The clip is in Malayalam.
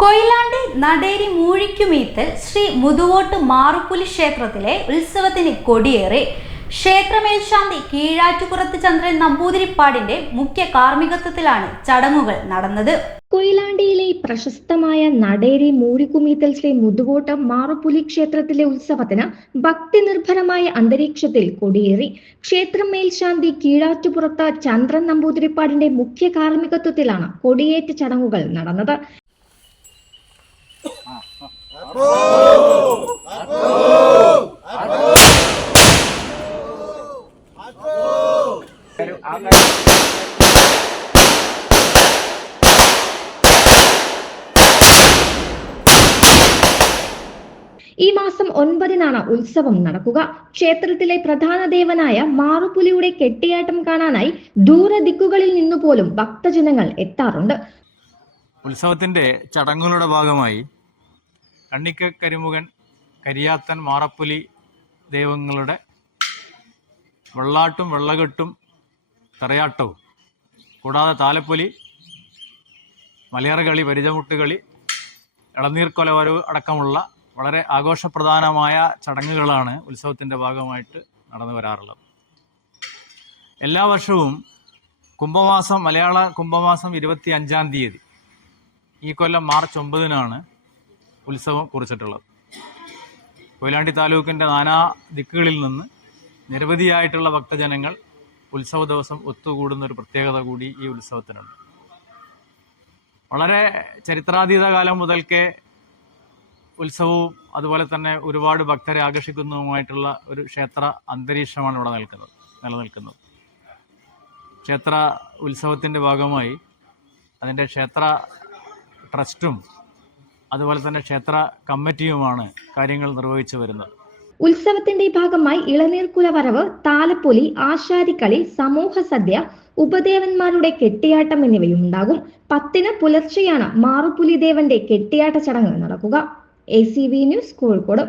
കൊയിലാണ്ടി നടേരി മൂഴിക്കുമീത്തൽ ശ്രീ മുതുവോട്ട് മാറുപ്പുലി ക്ഷേത്രത്തിലെ ഉത്സവത്തിന് കൊടിയേറി. ക്ഷേത്രമേൽശാന്തി കീഴാറ്റുപുറത്ത് ചന്ദ്രൻ നമ്പൂതിരിപ്പാടിന്റെ മുഖ്യ കാർമ്മികത്വത്തിലാണ് ചടങ്ങുകൾ നടന്നത്. കൊയിലാണ്ടിയിലെ പ്രശസ്തമായ നടേരി മൂഴിക്കുമീത്തൽ ശ്രീ മുതുകോട്ട മാറുപുലി ക്ഷേത്രത്തിലെ ഉത്സവത്തിന് ഭക്തി നിർഭരമായ അന്തരീക്ഷത്തിൽ കൊടിയേറി. ക്ഷേത്രം മേൽശാന്തി കീഴാറ്റുപുറത്ത് ചന്ദ്രൻ നമ്പൂതിരിപ്പാടിന്റെ മുഖ്യ കാർമ്മികത്വത്തിലാണ് കൊടിയേറ്റ് ചടങ്ങുകൾ നടന്നത്. ഈ മാസം ഒൻപതിനാണ് ഉത്സവം നടക്കുക. ക്ഷേത്രത്തിലെ പ്രധാന ദേവനായ മാറുപുലിയുടെ കെട്ടിയാട്ടം കാണാനായി ദൂരദിക്കുകളിൽ നിന്നു പോലും ഭക്തജനങ്ങൾ എത്താറുണ്ട്. ഉത്സവത്തിന്റെ ചടങ്ങുകളുടെ ഭാഗമായി കണ്ണിക്ക കരിമുകൻ കരിയാത്തൻ മാറപ്പുലി ദൈവങ്ങളുടെ വെള്ളാട്ടും വെള്ളകെട്ടും തറയാട്ടവും. കൂടാതെ താലപ്പൊലി മലയറുകളി പരിചമുട്ടുകളി ഇളനീർ കൊലവരവ് അടക്കമുള്ള വളരെ ആഘോഷപ്രധാനമായ ചടങ്ങുകളാണ് ഉത്സവത്തിന്റെ ഭാഗമായിട്ട് നടന്നു വരാറുള്ളത്. എല്ലാ വർഷവും കുംഭമാസം മലയാള കുംഭമാസം ഇരുപത്തി അഞ്ചാം തീയതി. ഈ കൊല്ലം മാർച്ച് ഒമ്പതിനാണ് ഉത്സവം കുറിച്ചിട്ടുള്ളത്. കൊയിലാണ്ടി താലൂക്കിന്റെ നാനാ ദിക്കുകളിൽ നിന്ന് നിരവധിയായിട്ടുള്ള ഭക്തജനങ്ങൾ ഉത്സവ ദിവസം ഒത്തുകൂടുന്ന ഒരു പ്രത്യേകത കൂടി ഈ ഉത്സവത്തിനുണ്ട്. വളരെ ചരിത്രാതീത കാലം മുതൽക്കേ ഉത്സവവും അതുപോലെ തന്നെ ഒരുപാട് ഭക്തരെ ആകർഷിക്കുന്നതുമായിട്ടുള്ള ഒരു ക്ഷേത്ര അന്തരീക്ഷമാണ് ഇവിടെ നിൽക്കുന്നത് നിലനിൽക്കുന്നത്. ക്ഷേത്ര ഉത്സവത്തിന്റെ ഭാഗമായി അതിന്റെ ക്ഷേത്ര ട്രസ്റ്റും അതുപോലെ തന്നെ ക്ഷേത്ര കമ്മിറ്റിയുമാണ് കാര്യങ്ങൾ നിർവഹിച്ചു വരുന്നത്. ഉത്സവത്തിന്റെ ഭാഗമായി ഇളനീർ കുലവരവ് താലപ്പൊലി ആശാരിക്കളി സമൂഹ സദ്യ ഉപദേവന്മാരുടെ കെട്ടിയാട്ടം എന്നിവയും ഉണ്ടാകും പത്തിന് പുലർച്ചെയാണ് മാറുപുലിദേവന്റെ കെട്ടിയാട്ട ചടങ്ങ് നടക്കുക. A C V news Kozhikode.